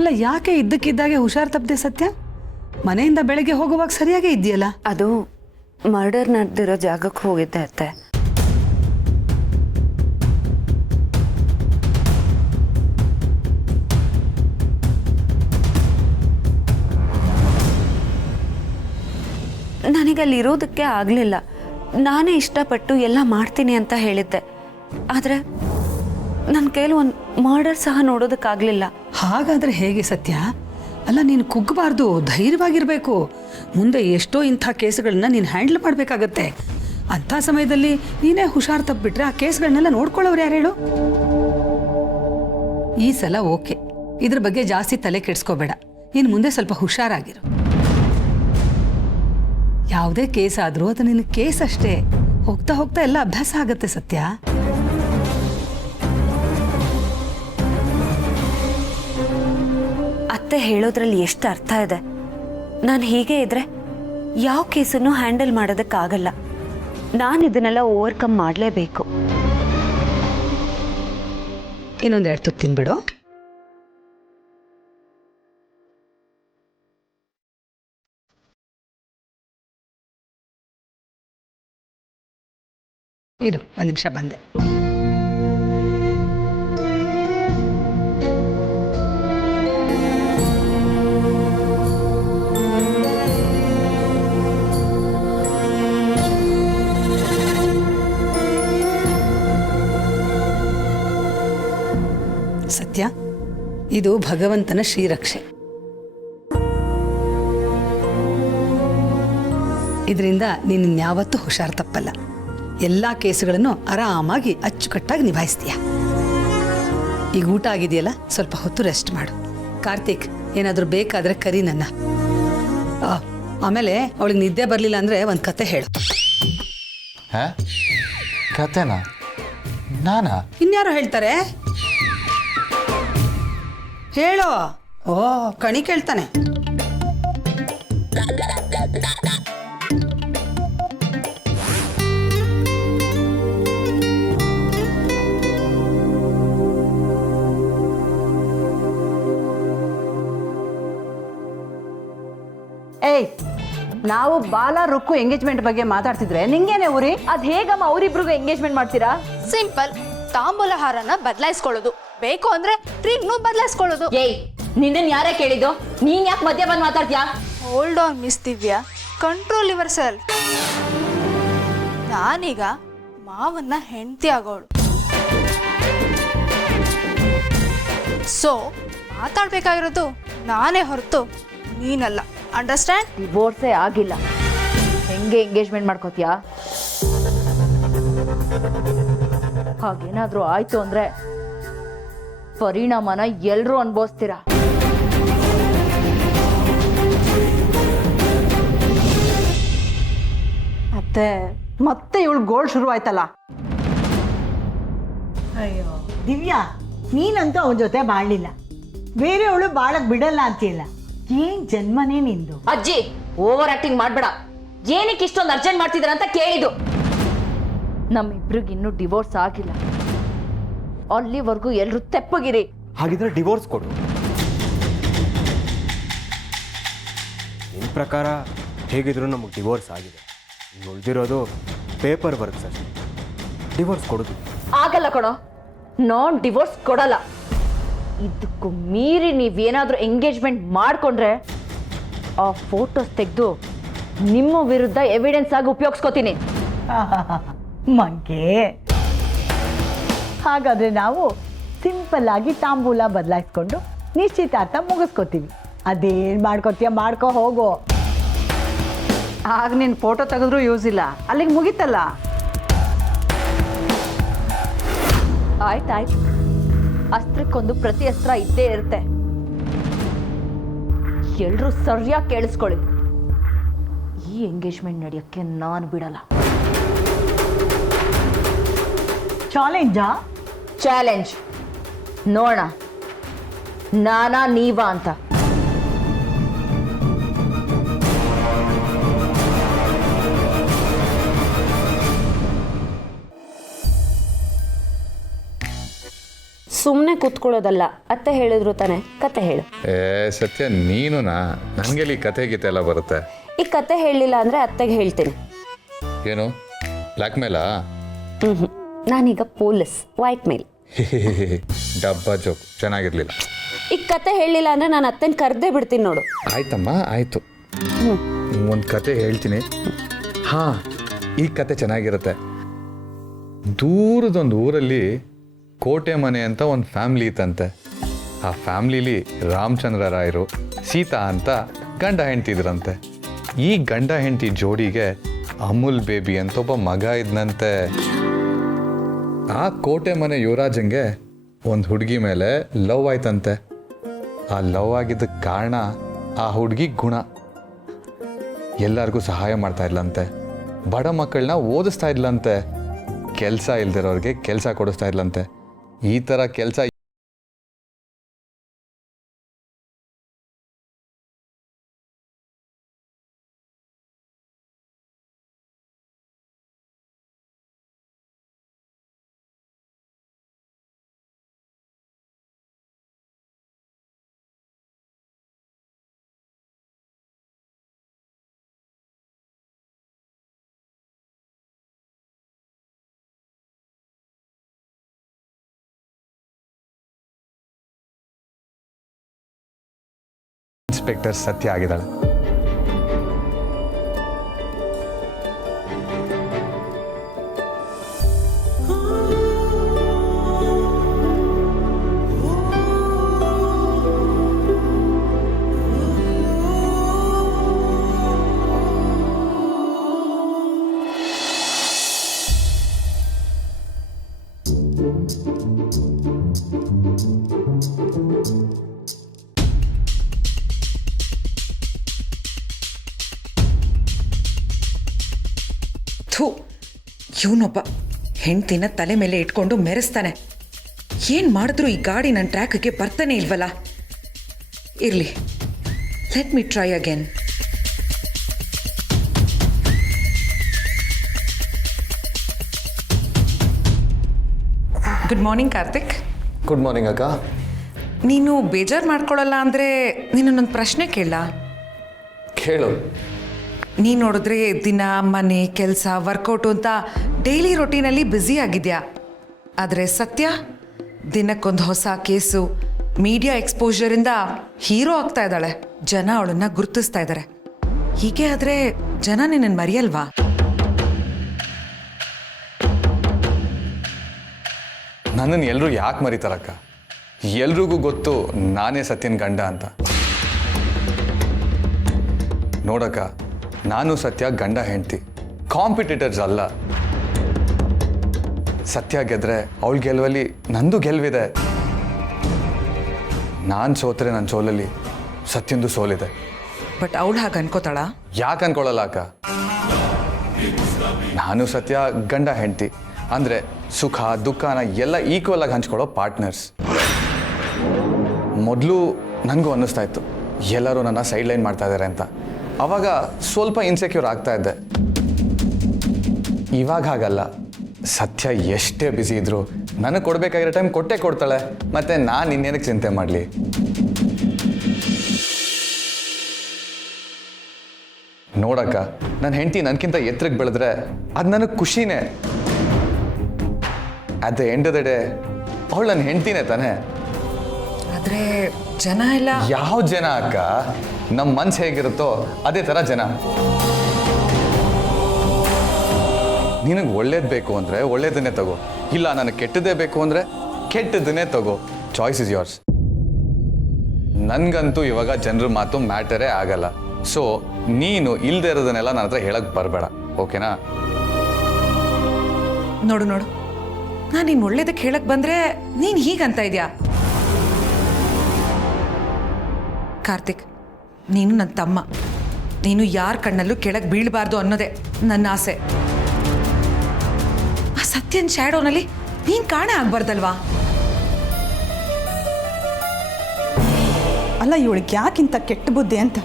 ಅಲ್ಲ, ಯಾಕೆ ಇದ್ದಕ್ಕಿದ್ದಾಗೆ ಹುಷಾರ್ ತಪ್ಪದೆ ಸತ್ಯ? ಮನೆಯಿಂದ ಬೆಳಗ್ಗೆ ಹೋಗುವಾಗ ಸರಿಯಾಗೇ ಇದೆಯಲ್ಲ. ಅದು ಮರ್ಡರ್ ನಡೆದಿರೋ ಜಾಗಕ್ಕೆ ಹೋಗಿದ್ದೆ ಅತ್ತೆ. ನನಗಲ್ಲಿ ಇರೋದಕ್ಕೆ ಆಗಲಿಲ್ಲ. ನಾನೇ ಇಷ್ಟಪಟ್ಟು ಎಲ್ಲ ಮಾಡ್ತೀನಿ ಅಂತ ಹೇಳಿದ್ದೆ. ಆದರೆ ನನ್ನ ಕೈಲಿ ಒಂದು ಮರ್ಡರ್ ಸಹ ನೋಡೋದಕ್ಕಾಗಲಿಲ್ಲ. ಹಾಗಾದರೆ ಹೇಗೆ ಸತ್ಯ? ಅಲ್ಲ, ನೀನು ಕುಗ್ಗಬಾರ್ದು, ಧೈರ್ಯವಾಗಿರಬೇಕು. ಮುಂದೆ ಎಷ್ಟೋ ಇಂಥ ಕೇಸುಗಳನ್ನ ನೀನು ಹ್ಯಾಂಡಲ್ ಮಾಡಬೇಕಾಗತ್ತೆ. ಅಂಥ ಸಮಯದಲ್ಲಿ ನೀನೇ ಹುಷಾರು ತಪ್ಪಿಬಿಟ್ರೆ ಆ ಕೇಸ್ಗಳನ್ನೆಲ್ಲ ನೋಡ್ಕೊಳ್ಳೋರು ಯಾರು ಹೇಳು? ಈ ಸಲ ಓಕೆ, ಇದ್ರ ಬಗ್ಗೆ ಜಾಸ್ತಿ ತಲೆ ಕೆಡಿಸ್ಕೋಬೇಡ. ಇನ್ನು ಮುಂದೆ ಸ್ವಲ್ಪ ಹುಷಾರಾಗಿರು. ಯಾವುದೇ ಕೇಸ್ ಆದರೂ ಅದು ನಿನ್ನ ಕೇಸ್ ಅಷ್ಟೇ. ಹೋಗ್ತಾ ಹೋಗ್ತಾ ಎಲ್ಲ ಅಭ್ಯಾಸ ಆಗತ್ತೆ ಸತ್ಯ. ಅತ್ತೆ ಹೇಳೋದ್ರಲ್ಲಿ ಎಷ್ಟು ಅರ್ಥ ಇದೆ. ನಾನು ಹೀಗೆ ಇದ್ರೆ ಯಾವ ಕೇಸನ್ನು ಹ್ಯಾಂಡಲ್ ಮಾಡೋದಕ್ಕಾಗಲ್ಲ. ನಾನು ಇದನ್ನೆಲ್ಲ ಓವರ್ಕಮ್ ಮಾಡಲೇಬೇಕು. ಇನ್ನೊಂದೆರಡು ತುತ್ತು ತಿನ್ಬಿಡು. ಇರು, ಒಂದು ನಿಮಿಷ ಬಂದೆ. ಸತ್ಯ, ಇದು ಭಗವಂತನ ಶ್ರೀರಕ್ಷೆ. ಇದರಿಂದ ನೀನು ಯಾವತ್ತೂ ಹುಷಾರು ತಪ್ಪಲ್ಲ. ಎಲ್ಲ ಕೇಸುಗಳನ್ನು ಆರಾಮಾಗಿ ಅಚ್ಚುಕಟ್ಟಾಗಿ ನಿಭಾಯಿಸ್ತೀಯ. ಈಗ ಊಟ ಆಗಿದೆಯಲ್ಲ, ಸ್ವಲ್ಪ ಹೊತ್ತು ರೆಸ್ಟ್ ಮಾಡು. ಕಾರ್ತಿಕ್, ಏನಾದರೂ ಬೇಕಾದರೆ ಕರಿ ನನ್ನ. ಆಮೇಲೆ ಅವಳಿಗೆ ನಿದ್ದೆ ಬರಲಿಲ್ಲ ಅಂದರೆ ಒಂದು ಕತೆ ಹೇಳು. ಕತೆನಾ? ನಾನಾ? ಇನ್ಯಾರು ಹೇಳ್ತಾರೆ? ಹೇಳೋ. ಓ, ಕಣಿ ಕೇಳ್ತಾನೆ. ಏಯ್, ನಾವು ಬಾಲ ರುಕ್ಕು ಎಂಗೇಜ್ಮೆಂಟ್ ಬಗ್ಗೆ ಮಾತಾಡ್ತಿದ್ರೆ ನಿಂಗೇನೆ ಊರಿ? ಅದ್ ಹೇಗಮ್ಮ ಅವರಿಬ್ರಿಗೂ ಎಂಗೇಜ್ಮೆಂಟ್ ಮಾಡ್ತೀರಾ? ಸಿಂಪಲ್, ತಾಂಬೂಲ ಹಾರನ ಬದಲಾಯಿಸ್ಕೊಳ್ಳೋದು, ಬೇಕು ಅಂದ್ರೆ ರಿಂಗ್ನು ಬದಲಾಯಿಸ್ಕೊಳ್ಳೋದು. ಏಯ್, ನಿನ್ನನ್ ಯಾರೇ ಕೇಳಿದ್ದು? ನೀನ್ ಯಾಕೆ ಮಧ್ಯ ಬಂದು ಮಾತಾಡ್ತೀಯಾ? Hold on miss Divya, control yourself. ನಾನೀಗ ಮಾವನ್ನ ಹೆಂಡತಿ ಆಗೋಳು. ಸೊ ಮಾತಾಡ್ಬೇಕಾಗಿರೋದು ನಾನೇ ಹೊರತು ನೀನಲ್ಲ. ಅಂಡರ್ಸ್ಟ್ಯಾಂಡ್? ಡಿವೋರ್ಸೇ ಆಗಿಲ್ಲ, ಹೆಂಗೆ ಎಂಗೇಜ್ಮೆಂಟ್ ಮಾಡ್ಕೋತೀಯಾ? ಹಾಗೇನಾದ್ರೂ ಆಯ್ತು ಅಂದ್ರೆ ಪರಿಣಾಮನ ಎಲ್ರೂ ಅನುಭವಿಸ್ತೀರಾ. ಮತ್ತೆ ಇವಳು ಗೋಳ್ ಶುರು ಆಯ್ತಲ್ಲ. ಅಯ್ಯೋ ದಿವ್ಯಾ, ನೀನಂತೂ ಅವನ ಜೊತೆ ಬಾಳ್ಲಿಲ್ಲ, ಬೇರೆಯವಳು ಬಾಳಕ್ ಬಿಡಲ್ಲ ಅಂತೀಯಲ್ಲ. ಏನ್ ಜನ್ಮನೇ ನಿಂದು? ಅಜ್ಜಿ, ಓವರ್ ಆಕ್ಟಿಂಗ್ ಮಾಡ್ಬೇಡ. ಏನಕ್ಕೆ ಇಷ್ಟೊಂದು ಅರ್ಜೆಂಟ್ ಮಾಡ್ತಿದ್ರ ಅಂತ ಕೇಳಿದ್ದು. ನಮ್ಮಿಬ್ರಿಗಿನ್ನೂ ಡಿವೋರ್ಸ್ ಆಗಿಲ್ಲ, ಅಲ್ಲಿವರೆಗೂ ಎಲ್ರು ತೆಪ್ಪಗಿರಿ. ಹಾಗಿದ್ರೆ ಡಿವೋರ್ಸ್ ಕೊಡು. ನಿನ್ನ ಪ್ರಕಾರ ಹೇಗಿದ್ರು ನಮಗೆ ಡಿವೋರ್ಸ್ ಆಗಿದೆ. ಉಳಿದಿರೋದು ಪೇಪರ್ ವರ್ಕ್ಸ್ ಅಷ್ಟೇ. ಡಿವೋರ್ಸ್ ಕೊಡೋದು ಆಗಲ್ಲ ಕಣೋ, ನಾನ್ ಡಿವೋರ್ಸ್ ಕೊಡಲ್ಲ. ಇದಕ್ಕೂ ಮೀರಿ ನೀವೇನಾದ್ರೂ ಎಂಗೇಜ್ಮೆಂಟ್ ಮಾಡ್ಕೊಂಡ್ರೆ ಆ ಫೋಟೋಸ್ ತೆಗೆದು ನಿಮ್ಮ ವಿರುದ್ಧ ಎವಿಡೆನ್ಸ್ ಆಗಿ ಉಪಯೋಗಿಸ್ಕೋತೀನಿ. ಮಂಕೆ, ಹಾಗಾದ್ರೆ ನಾವು ಸಿಂಪಲ್ ಆಗಿ ತಾಂಬೂಲ ಬದಲಾಯಿಸ್ಕೊಂಡು ನಿಶ್ಚಿತಾರ್ಥ ಮುಗಿಸ್ಕೋತೀವಿ. ಅದೇನ್ ಮಾಡ್ಕೋತೀಯ ಮಾಡ್ಕೋ ಹೋಗು. ಆಗ ನೀನು ಫೋಟೋ ತೆಗೆದ್ರೂ ಯೂಸ್ ಇಲ್ಲ, ಅಲ್ಲಿಗೆ ಮುಗೀತಲ್ಲ. ಆಯ್ತಾಯ್ತು, ಅಸ್ತ್ರಕ್ಕೊಂದು ಪ್ರತಿ ಅಸ್ತ್ರ ಇದ್ದೇ ಇರುತ್ತೆ. ಎಲ್ರೂ ಸರಿಯಾಗಿ ಕೇಳಿಸ್ಕೊಳ್ಳಿ, ಈ ಎಂಗೇಜ್ಮೆಂಟ್ ನಡೆಯೋಕ್ಕೆ ನಾನು ಬಿಡಲ್ಲ. ಚಾಲೆಂಜಾ? ಚಾಲೆಂಜ್ ನೋಡೋಣ, ನಾನಾ ನೀವಾ ಅಂತ. ಸುಮ್ಮನೆ ಕೂತ್ಕೊಳ್ಳೋದಲ್ಲ, ಅತ್ತೆ ಹೇಳಿದ್ರು ತಾನೆ, ಕತೆ ಹೇಳು. ಸತ್ಯ ನೀನುನಾ? ನನಗೆಲ್ಲಿ ಕತೆ ಗೀತೆ ಎಲ್ಲ ಬರುತ್ತೆ. ಈ ಕತೆ ಹೇಳಲಿಲ್ಲ ಅಂದರೆ ಅತ್ತೆಗೆ ಹೇಳ್ತೀನಿ. ಏನು ಬ್ಲ್ಯಾಕ್ ಮೇಲಾ? ನಾನೀಗ ಪೊಲೀಸ್, ವೈಟ್ ಮೇಲ್. ಡಬ್ಬಾ ಜೋಕ್ ಚೆನ್ನಾಗಿರ್ಲಿಲ್ಲ. ಈ ಕತೆ ಹೇಳಲಿಲ್ಲ ಅಂದರೆ ನಾನು ಅತ್ತೆನ ಕರೆದೇ ಬಿಡ್ತೀನಿ ನೋಡು. ಆಯ್ತಮ್ಮ ಆಯಿತು, ಒಂದು ಕತೆ ಹೇಳ್ತೀನಿ. ಹಾಂ, ಈ ಕತೆ ಚೆನ್ನಾಗಿರುತ್ತೆ. ದೂರದೊಂದು ಊರಲ್ಲಿ ಕೋಟೆ ಮನೆ ಅಂತ ಒಂದು ಫ್ಯಾಮ್ಲಿ ಇತ್ತಂತೆ. ಆ ಫ್ಯಾಮ್ಲಿಲಿ ರಾಮಚಂದ್ರ ರಾಯರು, ಸೀತಾ ಅಂತ ಗಂಡ ಹೆಂಡತಿ ಇದ್ರಂತೆ. ಈ ಗಂಡ ಹೆಂಡತಿ ಜೋಡಿಗೆ ಅಮೂಲ್ ಬೇಬಿ ಅಂತ ಒಬ್ಬ ಮಗ ಇದ್ನಂತೆ. ಆ ಕೋಟೆ ಮನೆ ಯುವರಾಜಂಗೆ ಒಂದು ಹುಡುಗಿ ಮೇಲೆ ಲವ್ ಆಯ್ತಂತೆ. ಆ ಲವ್ ಆಗಿದ್ದಕ್ಕೆ ಕಾರಣ ಆ ಹುಡುಗಿ ಗುಣ. ಎಲ್ಲರಿಗೂ ಸಹಾಯ ಮಾಡ್ತಾ ಇದ್ಲಂತೆ, ಬಡ ಮಕ್ಕಳನ್ನ ಓದಿಸ್ತಾ ಇದ್ಲಂತೆ, ಕೆಲಸ ಇಲ್ದಿರೋರಿಗೆ ಕೆಲಸ ಕೊಡಿಸ್ತಾ ಇದ್ಲಂತೆ. ಈ ಥರ ಕೆಲಸ ಇನ್ಸ್ಪೆಕ್ಟರ್ ಸತ್ಯ ಆಗಿದ್ದಾಳೆ. ಇವನೊಬ್ಬ ಹೆಂಡ್ತಿನ ತಲೆ ಮೇಲೆ ಇಟ್ಕೊಂಡು ಮೆರೆಸ್ತಾನೆ. ಏನು ಮಾಡಿದ್ರು ಈ ಗಾಡಿ ನನ್ನ ಟ್ರ್ಯಾಕ್ಗೆ ಬರ್ತಾನೆ ಇಲ್ವಲ್ಲ. ಇರಲಿ, let me try again. Good morning Karthik. Good morning ಅಕ್ಕ. ನೀನು ಬೇಜಾರು ಮಾಡ್ಕೊಳ್ಳಲ್ಲ ಅಂದರೆ ನಿನ್ನೊಂದು ಪ್ರಶ್ನೆ ಕೇಳ. ಕೇಳು. ನೀನು ನೋಡಿದ್ರೆ ದಿನ ಮನೆ ಕೆಲಸ ವರ್ಕೌಟು ಅಂತ ಡೈಲಿ ರೊಟೀನಲ್ಲಿ ಬ್ಯುಸಿ ಆಗಿದೆಯಾ. ಆದರೆ ಸತ್ಯ ದಿನಕ್ಕೊಂದು ಹೊಸ ಕೇಸು, ಮೀಡಿಯಾ ಎಕ್ಸ್ಪೋಜರಿಂದ ಹೀರೋ ಆಗ್ತಾ ಇದ್ದಾಳೆ. ಜನ ಅವಳನ್ನು ಗುರುತಿಸ್ತಾ ಇದ್ದಾರೆ. ಹೀಗೆ ಆದರೆ ಜನ ನಿನ್ನನ್ನು ಮರೆಯಲ್ವಾ? ನನ್ನನ್ನು ಎಲ್ಲರೂ ಯಾಕೆ ಮರೀತಾರಕ್ಕ? ಎಲ್ರಿಗೂ ಗೊತ್ತು ನಾನೇ ಸತ್ಯನ ಗಂಡ ಅಂತ. ನೋಡಕ್ಕ, ನಾನು ಸತ್ಯ ಗಂಡ ಹೆಂಡ್ತಿ, ಕಾಂಪಿಟೇಟರ್ಸ್ ಅಲ್ಲ. ಸತ್ಯ ಗೆದ್ರೆ ಅವಳ ಗೆಲುವಲ್ಲಿ ನಂದು ಗೆಲುವಿದೆ. ನಾನು ಸೋತ್ರೆ ನನ್ನ ಸೋಲಲ್ಲಿ ಸತ್ಯಂದು ಸೋಲಿದೆ. ಬಟ್ ಅವಳು ಹಾಗೆ ಅನ್ಕೋತಾಳ? ಯಾಕೆ ಅನ್ಕೊಳ್ಳಲ್ಲ ಅಕ್ಕ? ನಾನು ಸತ್ಯ ಗಂಡ ಹೆಂಡ್ತಿ ಅಂದರೆ ಸುಖ ದುಃಖನ ಎಲ್ಲ ಈಕ್ವಲ್ ಆಗಿ ಹಂಚ್ಕೊಳ್ಳೋ ಪಾರ್ಟ್ನರ್ಸ್. ಮೊದಲು ನನಗೂ ಅನ್ನಿಸ್ತಾ ಇತ್ತು ಎಲ್ಲರೂ ನನ್ನ ಸೈಡ್ ಲೈನ್ ಮಾಡ್ತಾ ಇದ್ದಾರೆ ಅಂತ. ಆವಾಗ ಸ್ವಲ್ಪ ಇನ್ಸೆಕ್ಯೂರ್ ಆಗ್ತಾ ಇದ್ದೆ. ಇವಾಗ ಹಾಗಲ್ಲ. ಸತ್ಯ ಎಷ್ಟೇ ಬ್ಯುಸಿ ಇದ್ರು ನನಗೆ ಕೊಡಬೇಕಾಗಿರೋ ಟೈಮ್ ಕೊಟ್ಟೇ ಕೊಡ್ತಾಳೆ. ಮತ್ತು ನಾನು ಇನ್ನೇನಕ್ಕೆ ಚಿಂತೆ ಮಾಡಲಿ? ನೋಡಕ್ಕ, ನನ್ನ ಹೆಂಡತಿ ನನಗಿಂತ ಎತ್ತರಕ್ಕೆ ಬೆಳೆದ್ರೆ ಅದು ನನಗೆ ಖುಷಿನೇ. At the end of the day ಅವಳು ನನ್ನ ಹೆಂಡ್ತಿನೇ ತಾನೇ. ಆದರೆ ಜನ ಎಲ್ಲ ಯಾವ ಜನ ಅಕ್ಕ? ನಮ್ಮ ಮನ್ಸು ಹೇಗಿರುತ್ತೋ ಅದೇ ಥರ ಜನ. ನಿನಗೆ ಒಳ್ಳೇದು ಬೇಕು ಅಂದರೆ ಒಳ್ಳೇದನ್ನೇ ತಗೋ, ಇಲ್ಲ ನನಗೆ ಕೆಟ್ಟದ್ದೇ ಬೇಕು ಅಂದರೆ ಕೆಟ್ಟದನ್ನೇ ತಗೋ. Choice is yours. ನನಗಂತೂ ಇವಾಗ ಜನರ ಮಾತು ಮ್ಯಾಟರೇ ಆಗಲ್ಲ. ಸೊ ನೀನು ಇಲ್ಲದೆ ಇರೋದನ್ನೆಲ್ಲ ನನ್ನ ಹತ್ರ ಹೇಳಕ್ಕೆ ಬರಬೇಡ, ಓಕೆನಾ? ನೋಡು ನೋಡು, ನಾನು ನೀನು ಒಳ್ಳೇದಕ್ಕೆ ಹೇಳಕ್ಕೆ ಬಂದರೆ ನೀನು ಹೀಗಂತ ಇದೆಯಾ? ಕಾರ್ತಿಕ್, ನೀನು ನನ್ನ ತಮ್ಮ. ನೀನು ಯಾರ ಕಣ್ಣಲ್ಲೂ ಕೆಳಗೆ ಬೀಳಬಾರ್ದು ಅನ್ನೋದೇ ನನ್ನ ಆಸೆ. ಆ ಸತ್ಯನ ಶ್ಯಾಡೋನಲ್ಲಿ ನೀನು ಕಾಣೆ ಆಗ್ಬಾರ್ದಲ್ವಾ? ಅಲ್ಲ, ಇವಳಿಗೆ ಯಾಕಿಂತ ಕೆಟ್ಟ ಬುದ್ಧಿ ಅಂತ?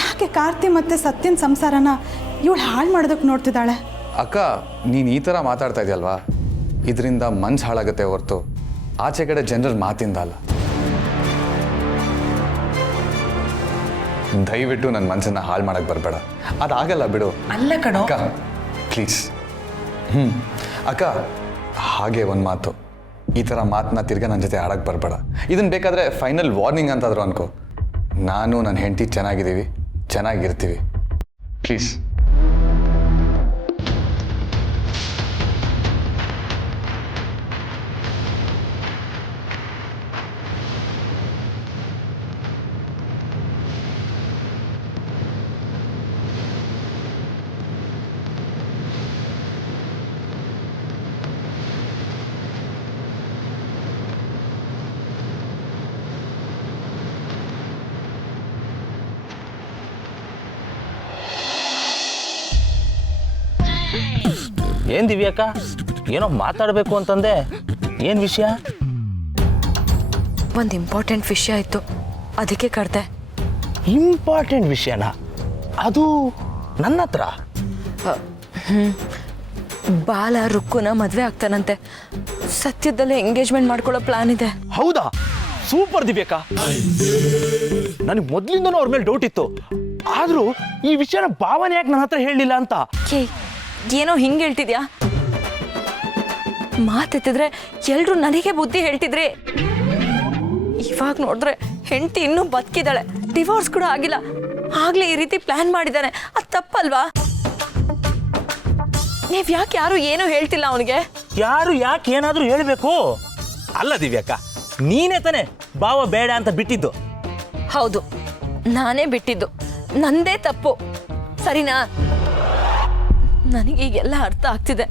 ಯಾಕೆ ಕಾರ್ತಿ ಮತ್ತು ಸತ್ಯನ ಸಂಸಾರನ ಇವಳು ಹಾಳು ಮಾಡೋದಕ್ಕೆ ನೋಡ್ತಿದ್ದಾಳೆ? ಅಕ್ಕ, ನೀನು ಈ ಥರ ಮಾತಾಡ್ತಾ ಇದೆಯಲ್ವಾ, ಇದರಿಂದ ಮನ್ಸು ಹಾಳಾಗುತ್ತೆ ಹೊರತು ಆಚೆ ಕಡೆ ಜನರ ಮಾತಿಂದ ಅಲ್ಲ. ದಯವಿಟ್ಟು ನನ್ನ ಮನಸ್ಸನ್ನ ಹಾಳು ಮಾಡಕ್ಕೆ ಬರಬೇಡ. ಅದಾಗಲ್ಲ ಬಿಡು. ಅಲ್ಲ ಕಣೋ. ಅಕ್ಕ ಪ್ಲೀಸ್. ಅಕ್ಕ ಹಾಗೆ ಒಂದು ಮಾತು, ಈ ಥರ ಮಾತನ್ನ ತಿರ್ಗಾ ನನ್ನ ಜೊತೆ ಆಡಕ್ಕೆ ಬರಬೇಡ. ಇದನ್ನು ಬೇಕಾದರೆ ಫೈನಲ್ ವಾರ್ನಿಂಗ್ ಅಂತಾದರೂ ಅನ್ಕೋ. ನಾನು ನನ್ನ ಹೆಂಡತಿ ಚೆನ್ನಾಗಿದ್ದೀವಿ, ಚೆನ್ನಾಗಿರ್ತೀವಿ. ಪ್ಲೀಸ್. ಏನು ದಿವ್ಯಾಕ್ಕ, ಏನೋ ಮಾತಾಡಬೇಕು ಅಂತಂದೆ, ಏನು ವಿಷಯ? ಒಂದು ಇಂಪಾರ್ಟೆಂಟ್ ವಿಷಯ ಇತ್ತು, ಅದಕ್ಕೆ ಕರೆದೆ. ಇಂಪಾರ್ಟೆಂಟ್ ವಿಷಯನ? ಅದು ನನ್ನ ಹತ್ರ? ಬಾಲ ರುಕ್ಕುನ ಮದುವೆ ಆಗ್ತಾನಂತೆ. ಸತ್ಯದಲ್ಲೇ ಎಂಗೇಜ್ಮೆಂಟ್ ಮಾಡ್ಕೊಳ್ಳೋ ಪ್ಲಾನ್ ಇದೆ. ಹೌದಾ? ಸೂಪರ್ ದಿವ್ಯಾಕ್ಕ. ನನಗೆ ಮೊದಲಿಂದನೂ ಅವ್ರ ಮೇಲೆ ಡೌಟ್ ಇತ್ತು. ಆದರೂ ಈ ವಿಷಯನ ಭಾವನೆ ಯಾಕೆ ನನ್ನ ಹತ್ರ ಹೇಳಲಿಲ್ಲ ಅಂತ. ಏನೋ ಹಿಂಗೆ ಹೇಳ್ತಿದ್ಯಾ? ಮಾತೆತ್ತಿದ್ರೆ ಎಲ್ರು ನನಗೆ ಬುದ್ಧಿ ಹೇಳ್ತಿದ್ರಿ. ಇವಾಗ ನೋಡಿದ್ರೆ ಹೆಂಡತಿ ಇನ್ನೂ ಬದುಕಿದ್ದಾಳೆ, ಡಿವೋರ್ಸ್ ಕೂಡ ಆಗಿಲ್ಲ, ಆಗ್ಲೇ ಈ ರೀತಿ ಪ್ಲಾನ್ ಮಾಡಿದ್ದಾನೆ. ಅದು ತಪ್ಪಲ್ವಾ? ನೀವ್ ಯಾಕೆ ಯಾರು ಏನೂ ಹೇಳ್ತಿಲ್ಲ ಅವನಿಗೆ? ಯಾರು ಯಾಕೆ ಏನಾದರೂ ಹೇಳಬೇಕು? ಅಲ್ಲ ದಿವ್ಯಾಕ್ಕ, ನೀನೇ ತಾನೆ ಭಾವ ಬೇಡ ಅಂತ ಬಿಟ್ಟಿದ್ದು. ಹೌದು, ನಾನೇ ಬಿಟ್ಟಿದ್ದು, ನಂದೇ ತಪ್ಪು, ಸರಿನಾ? ನನಗೀಗೆಲ್ಲ ಅರ್ಥ ಆಗ್ತಿದೆ.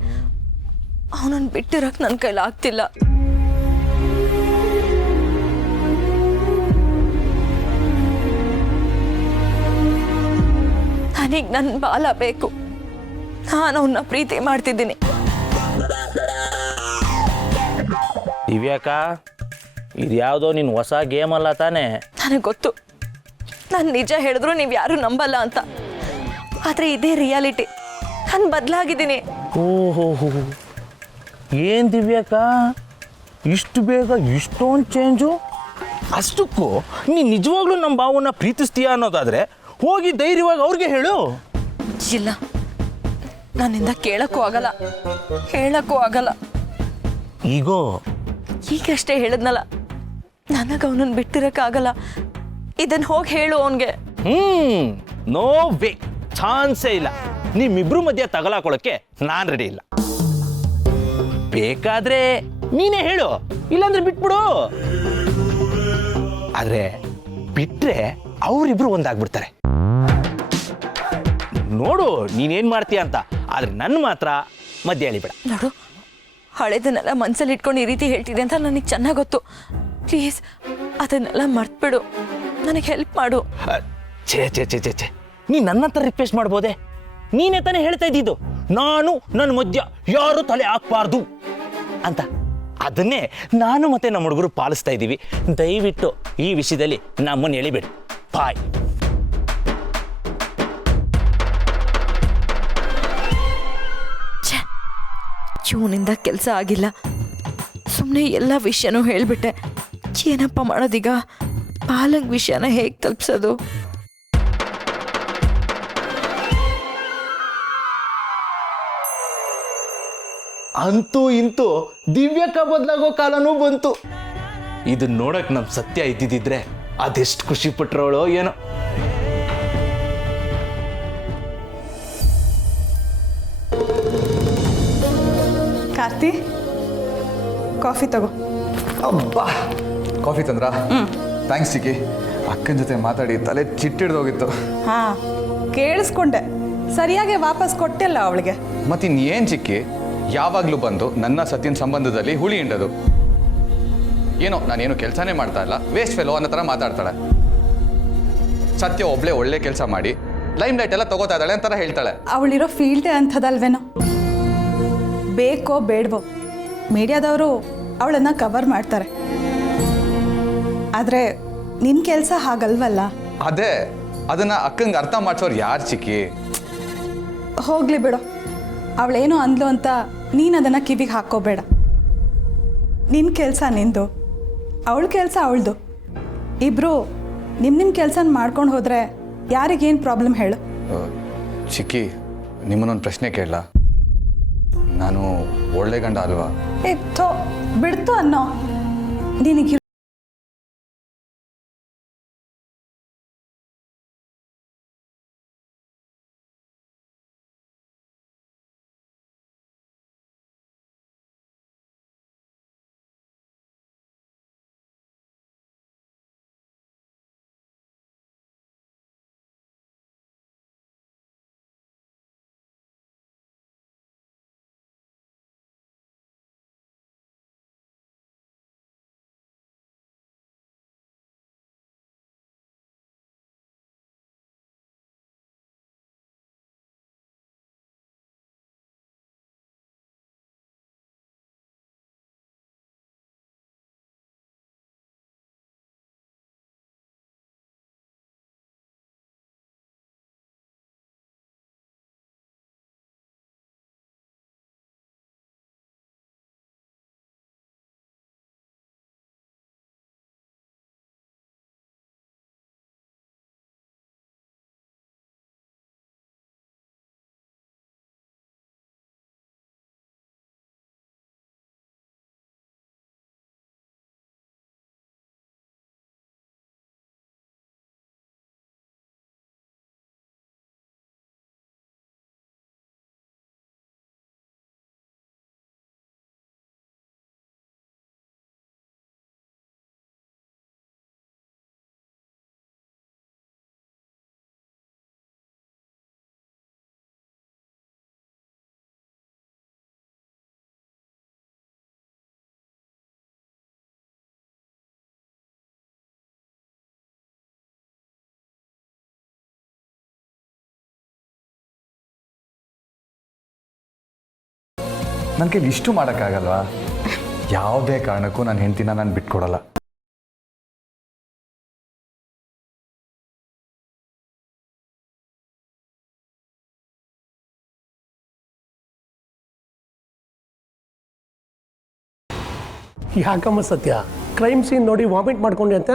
ಅವನನ್ನು ಬಿಟ್ಟಿರೋಕೆ ನನ್ನ ಕೈಲಿ ಆಗ್ತಿಲ್ಲ. ನನಗೆ ನನ್ನ ಬಾಲ ಬೇಕು. ನಾನು ಅವನ್ನ ಪ್ರೀತಿ ಮಾಡ್ತಿದ್ದೀನಿ. ದಿವ್ಯಾಕ, ಇದ್ಯಾವುದೋ ನಿನ್ನ ಹೊಸ ಗೇಮ್ ಅಲ್ಲ ತಾನೇ? ನನಗೆ ಗೊತ್ತು, ನಾನು ನಿಜ ಹೇಳಿದ್ರು ನೀವು ಯಾರು ನಂಬಲ್ಲ ಅಂತ. ಆದರೆ ಇದೇ ರಿಯಾಲಿಟಿ. ನಾನು ಬದಲಾಗಿದ್ದೀನಿ. ಓಹೋ, ಏನು ದಿವ್ಯಾಕ, ಇಷ್ಟು ಬೇಗ ಇಷ್ಟೊಂದು ಚೇಂಜು? ಅಷ್ಟಕ್ಕೂ ನೀನು ನಿಜವಾಗ್ಲೂ ನಮ್ಮ ಭಾವನ ಪ್ರೀತಿಸ್ತೀಯಾ ಅನ್ನೋದಾದರೆ ಹೋಗಿ ಧೈರ್ಯವಾಗಿ ಅವ್ರಿಗೆ ಹೇಳು. ಇಲ್ಲ, ನನ್ನಿಂದ ಕೇಳಕ್ಕೂ ಆಗಲ್ಲ, ಹೇಳಕ್ಕೂ ಆಗಲ್ಲ. ಈಗಷ್ಟೇ ಹೇಳಿದ್ನಲ್ಲ, ನನಗೆ ಅವನನ್ನು ಬಿಟ್ಟಿರೋಕ್ಕಾಗಲ್ಲ. ಇದನ್ನು ಹೋಗಿ ಹೇಳು ಅವನಿಗೆ. ನೋ ವೇ, ಚಾನ್ಸೇ ಇಲ್ಲ. ನಿಮ್ಮಿಬ್ರು ಮಧ್ಯೆ ತಗಲಾಕೊಳ್ಳೋಕ್ಕೆ ನಾನು ರೆಡಿ ಇಲ್ಲ. ಬೇಕಾದ್ರೆ ನೀನೇ ಹೇಳು, ಇಲ್ಲಾಂದ್ರೆ ಬಿಟ್ಬಿಡು. ಆದ್ರೆ ಬಿಟ್ರೆ ಅವರಿಬ್ರು ಒಂದಾಗ್ಬಿಡ್ತಾರೆ. ನೋಡು ನೀನೇನ್ ಮಾಡ್ತೀಯ ಅಂತ. ಆದ್ರೆ ನನ್ನ ಮಾತ್ರ ಮಧ್ಯೆ ಹೇಳಿಬೇಡ. ನೋಡು, ಹಳೆದನ್ನೆಲ್ಲ ಮನಸ್ಸಲ್ಲಿ ಇಟ್ಕೊಂಡು ಈ ರೀತಿ ಹೇಳ್ತಿದೆ ಅಂತ ನನಗೆ ಚೆನ್ನಾಗಿ ಗೊತ್ತು. ಪ್ಲೀಸ್ ಅದನ್ನೆಲ್ಲ ಮರ್ತ್ಬಿಡು, ನನಗೆ ಹೆಲ್ಪ್ ಮಾಡು. ಛೇ ಛೇ ಛೇ ಛೇ ಛೇ, ನೀ ನನ್ನ ಹತ್ರ ರಿಕ್ವೆಸ್ಟ್ ಮಾಡ್ಬೋದೆ? ನೀನೇ ತಾನೇ ಹೇಳ್ತಾ ಇದ್ದಿದ್ದು ನಾನು ನನ್ನ ಮಧ್ಯ ಯಾರು ತಲೆ ಹಾಕ್ಬಾರ್ದು ಅಂತ. ಅದನ್ನೇ ನಾನು ಮತ್ತೆ ನಮ್ಮ ಹುಡುಗರು ಪಾಲಿಸ್ತಾ ಇದ್ದೀವಿ. ದಯವಿಟ್ಟು ಈ ವಿಷಯದಲ್ಲಿ ನಮ್ಮನ್ನು ಎಳಿಬೇಡಿ. ಬಾಯ್. ಇವನಿಂದ ಕೆಲಸ ಆಗಿಲ್ಲ. ಸುಮ್ಮನೆ ಎಲ್ಲ ವಿಷಯನೂ ಹೇಳಿಬಿಟ್ಟೆ. ಏನಪ್ಪ ಮಾಡೋದೀಗ? ಬಾಲಂಗ್ ವಿಷಯನ ಹೇಗೆ ತಲುಪಿಸೋದು? ಅಂತೂ ಇಂತೂ ದಿವ್ಯಕ್ಕ ಬದಲಾಗೋ ಕಾಲನೂ ಬಂತು. ಇದನ್ನ ನೋಡಕ್ ನಮ್ ಸತ್ಯ ಇದ್ದಿದ್ರೆ ಅದೆಷ್ಟು ಖುಷಿ ಪಟ್ರೋಳೋ ಏನೋ. ಕಾರ್ತಿ, ಕಾಫಿ ತಗೋ. ಅಬ್ಬಾ, ಕಾಫಿ ತಂದ್ರ? ಥ್ಯಾಂಕ್ಸ್ ಚಿಕ್ಕಿ. ಅಕ್ಕನ ಜೊತೆ ಮಾತಾಡಿ ತಲೆ ಚಿಟ್ಟಿಡ್ದೋಗಿತ್ತು. ಹಾಂ, ಕೇಳಿಸ್ಕೊಂಡೆ. ಸರಿಯಾಗಿ ವಾಪಸ್ ಕೊಟ್ಟಿಲ್ಲ ಅವಳಿಗೆ. ಮತ್ತಿನ್ನೇನು ಚಿಕ್ಕಿ, ಯಾವಾಗಲೂ ಬಂದು ನನ್ನ ಸತ್ಯನ ಸಂಬಂಧದಲ್ಲಿ ಹುಳಿ ಹಿಂಡೋದು. ಏನೋ ನಾನೇನು ಕೆಲಸನೇ ಮಾಡ್ತಾ ಇಲ್ಲ, ವೇಸ್ಟ್ ಫೆಲೋ ಅನ್ನೋ ಥರ ಮಾತಾಡ್ತಾಳೆ. ಸತ್ಯ ಒಬ್ಳೆ ಒಳ್ಳೆ ಕೆಲಸ ಮಾಡಿ ಲೈಮ್ ಲೈಟ್ ಎಲ್ಲ ತಗೋತಾ ಇದ್ದಾಳೆ ಅಂತಾರ ಹೇಳ್ತಾಳೆ. ಅವಳಿರೋ ಫೀಲ್ಡೇ ಅಂಥದ್ದಲ್ವೇನೋ. ಬೇಕೋ ಬೇಡವೋ ಮೀಡಿಯಾದವರು ಅವಳನ್ನು ಕವರ್ ಮಾಡ್ತಾರೆ. ಆದರೆ ನಿನ್ನ ಕೆಲಸ ಹಾಗಲ್ವಲ್ಲ. ಅದೇ, ಅದನ್ನು ಅಕ್ಕಂಗೆ ಅರ್ಥ ಮಾಡಿಸೋರು ಯಾರು ಚಿಕ್ಕಿ? ಹೋಗಲಿ ಬಿಡು. ಅವಳೇನೋ ಅಂದ್ಲು ಅಂತ ನೀನು ಅದನ್ನು ಕಿವಿಗೆ ಹಾಕ್ಕೋಬೇಡ. ನಿನ್ನ ಕೆಲಸ ನಿಂದು, ಅವಳ ಕೆಲಸ ಅವಳದು. ಇಬ್ಬರು ನಿಮ್ಮ ಕೆಲಸನ ಮಾಡ್ಕೊಂಡು ಹೋದರೆ ಯಾರಿಗೇನು ಪ್ರಾಬ್ಲಮ್ ಹೇಳು? ಚಿಕ್ಕಿ, ನಿಮ್ಮನ್ನೊಂದು ಪ್ರಶ್ನೆ ಕೇಳಲ್ಲ? ನಾನು ಒಳ್ಳೆ ಗಂಡ ಅಲ್ವಾ? ಬಿಡ್ತು ಅನ್ನೋ ನಿನಗೆ ನನ್ನ ಕೈಲಿ ಇಷ್ಟು ಮಾಡೋಕ್ಕಾಗಲ್ವಾ? ಯಾವುದೇ ಕಾರಣಕ್ಕೂ ನನ್ನ ಹೆಂಡತಿನ ನಾನು ಬಿಟ್ಕೊಡಲ್ಲ. ಯಾಕಮ್ಮ ಸತ್ಯ, ಕ್ರೈಮ್ ಸೀನ್ ನೋಡಿ ವಾಮಿಟ್ ಮಾಡ್ಕೊಂಡೆ ಅಂತ?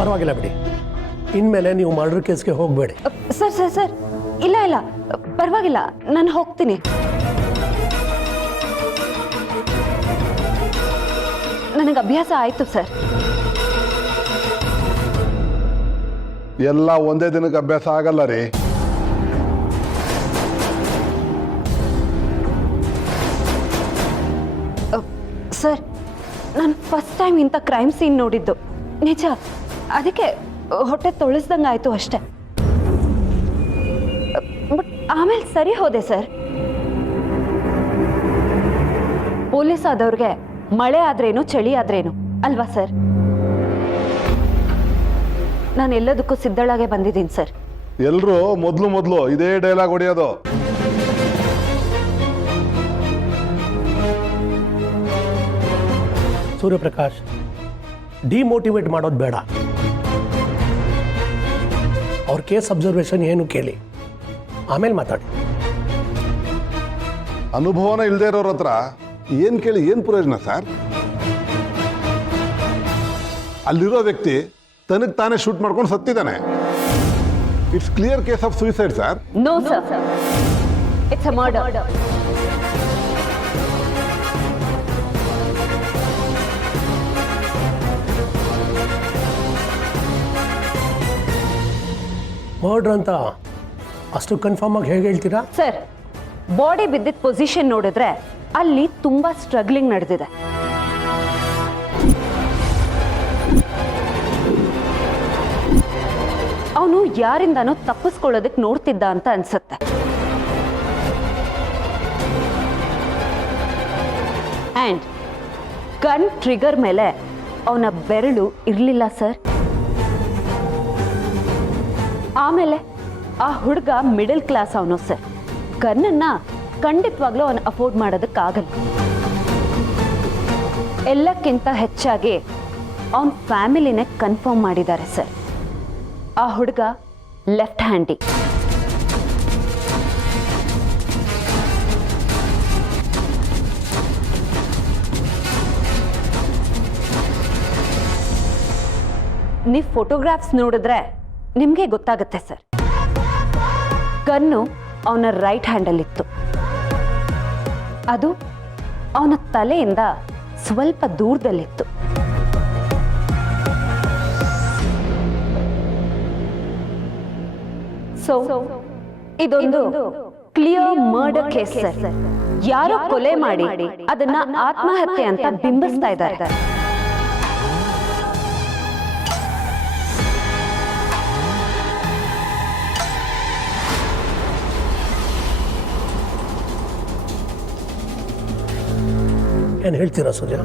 ಪರವಾಗಿಲ್ಲ ಬಿಡಿ, ಇನ್ಮೇಲೆ ನೀವು ಮರ್ಡರ್ ಕೇಸ್ಗೆ ಹೋಗಬೇಡಿ. ಸರ್ ಸರ್ ಸರ್ ಇಲ್ಲ ಇಲ್ಲ ಪರವಾಗಿಲ್ಲ, ನಾನು ಹೋಗ್ತೀನಿ. ನನಗೆ ಅಭ್ಯಾಸ ಆಯಿತು ಸರ್. ಎಲ್ಲ ಒಂದೇ ದಿನಕ್ಕೆ ಅಭ್ಯಾಸ ಆಗಲ್ಲ ರೀ. ಸರ್, ನಾನು ಫಸ್ಟ್ ಟೈಮ್ ಇಂಥ ಕ್ರೈಮ್ ಸೀನ್ ನೋಡಿದ್ದು ನಿಜ. ಅದಕ್ಕೆ ಹೊಟ್ಟೆ ತೊಳಸ್ದಂಗೆ ಆಯಿತು ಅಷ್ಟೆ. ಬಟ್ ಆಮೇಲೆ ಸರಿ ಹೋದೆ ಸರ್. ಪೊಲೀಸ್ ಆದವ್ರಿಗೆ ಮಳೆ ಆದ್ರೇನು ಚಳಿ ಆದ್ರೇನು ಅಲ್ವಾ ಸರ್? ನಾನು ಎಲ್ಲದಕ್ಕೂ ಸಿದ್ಧಳಾಗೆ ಬಂದಿದ್ದೀನಿ ಸರ್. ಎಲ್ಲರೂ ಮೊದಲು ಇದೇ ಡೈಲಾಗ್ ಹೊಡೆಯೋದು. ಸೂರ್ಯಪ್ರಕಾಶ್, ಡಿಮೋಟಿವೇಟ್ ಮಾಡೋದು ಬೇಡ. ಅವ್ರ ಕೇಸ್ ಅಬ್ಸರ್ವೇಷನ್ ಏನು ಕೇಳಿ, ಆಮೇಲೆ ಮಾತಾಡಿ. ಅನುಭವನ ಇಲ್ಲದೆ ಇರೋರ ಹತ್ರ ಏನು ಕೇಳಿ ಏನು ಪ್ರಯೋಜನ ಸರ್? ಅಲ್ಲಿರೋ ವ್ಯಕ್ತಿ ತನಗೆ ತಾನೇ ಶೂಟ್ ಮಾಡ್ಕೊಂಡು ಸತ್ತಿದ್ದಾನೆ. It's clear case of suicide sir. No sir, it's a murder. Murder ಅಂತ ಅಷ್ಟು ಕನ್ಫರ್ಮ್ ಆಗಿ ಹೇಗೆ ಹೇಳ್ತೀರಾ? ಸರ್, ಬಾಡಿ ಬಿದ್ದಿದ್ದ ಪೊಸಿಷನ್ ನೋಡಿದ್ರೆ ಅಲ್ಲಿ ತುಂಬಾ ಸ್ಟ್ರಗ್ಲಿಂಗ್ ನಡೆದಿದೆ. ಅವನು ಯಾರಿಂದಾನೋ ತಪ್ಪಿಸ್ಕೊಳ್ಳೋದಕ್ಕೆ ನೋಡ್ತಿದ್ದ ಅಂತ ಅನ್ಸುತ್ತೆ. ಆ್ಯಂಡ್ ಗನ್ ಟ್ರಿಗರ್ ಮೇಲೆ ಅವನ ಬೆರಳು ಇರಲಿಲ್ಲ ಸರ್. ಆಮೇಲೆ ಆ ಹುಡುಗ ಮಿಡಲ್ ಕ್ಲಾಸ್ ಅವನು ಸರ್. ಗನ್ನನ್ನ ಖಂಡಿತವಾಗ್ಲೂ ಅವನು ಅಫೋರ್ಡ್ ಮಾಡೋದಕ್ಕಾಗಲ್ಲ. ಎಲ್ಲಕ್ಕಿಂತ ಹೆಚ್ಚಾಗಿ ಅವನ ಫ್ಯಾಮಿಲಿನೇ ಕನ್ಫರ್ಮ್ ಮಾಡಿದ್ದಾರೆ ಸರ್. ಆ ಹುಡುಗ ಲೆಫ್ಟ್ ಹ್ಯಾಂಡಿ. ನೀವು ಫೋಟೋಗ್ರಾಫ್ಸ್ ನೋಡಿದ್ರೆ ನಿಮಗೆ ಗೊತ್ತಾಗುತ್ತೆ ಸರ್. ಗನ್ನು ಅವನ ರೈಟ್ ಹ್ಯಾಂಡಲ್ಲಿತ್ತು. ಅದು ಅವನ ತಲೆಯಿಂದ ಸ್ವಲ್ಪ ದೂರದಲ್ಲಿತ್ತು. ಸೊ ಇದೊಂದು ಕ್ಲಿಯರ್ ಮರ್ಡರ್ ಕೇಸ್ ಸರ್. ಯಾರೋ ಕೊಲೆ ಮಾಡಿ ಅದನ್ನ ಆತ್ಮಹತ್ಯೆ ಅಂತ ಬಿಂಬಿಸ್ತಾ ಇದ್ದಾರೆ. ಏನು ಹೇಳ್ತೀರಾ ಸುಜಾ?